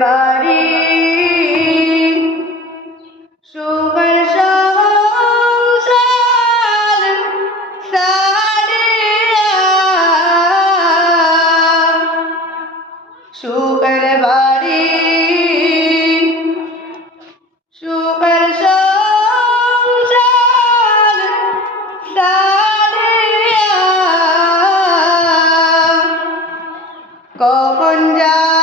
বাড়ি। সুখের সংসার সারিয়া সুখের বাড়ি। সুখের সংসার সারিয়া কখন জানি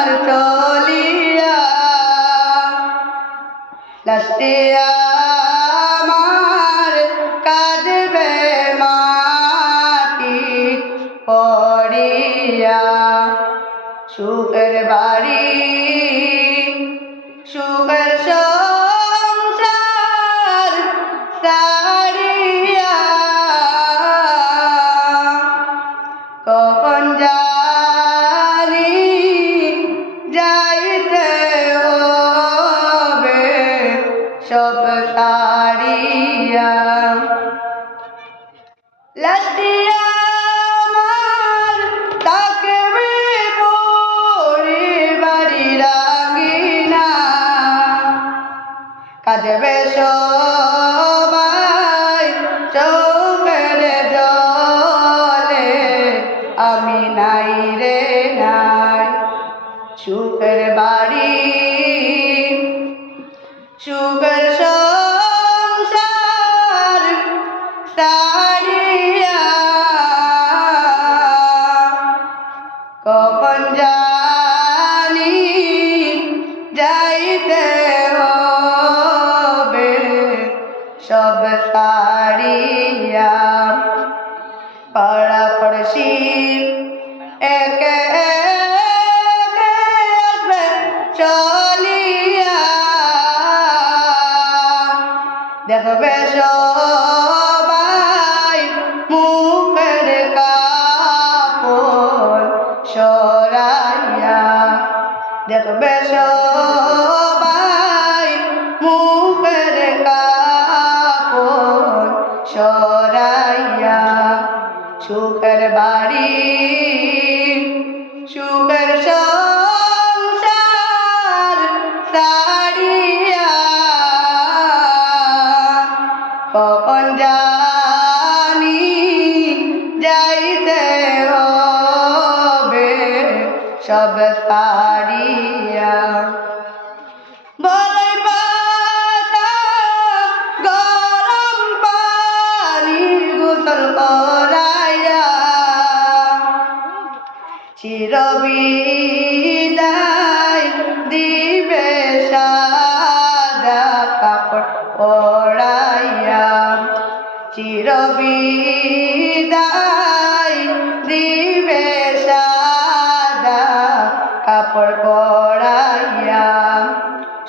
আমার চলিয়া লাস্টে আমার কাঁদবে মাটি পড়িয়া সুখের বাড়ি সব সারিয়া লাস্টিয়া আমার তাকবে পরিবারি রাগিনা কাঁদবে সবাই চোখের জলে। আমি নাই রে নাই সুখের বাড়ি, সুখের সব সারিয়া। পাড়া পড়শি একে চলিয়া। দেখবে সবাই মুখের কাপড় সরাইয়া। দেখবে সবাই জানি যাইতে হবে সব সারিয়া বলাই পাতা গরম পানির গোসল করাইয়া চিরবিদায়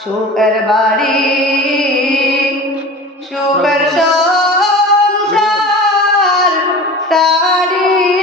সুখের বাড়ি সুখের সংসার সারিয়া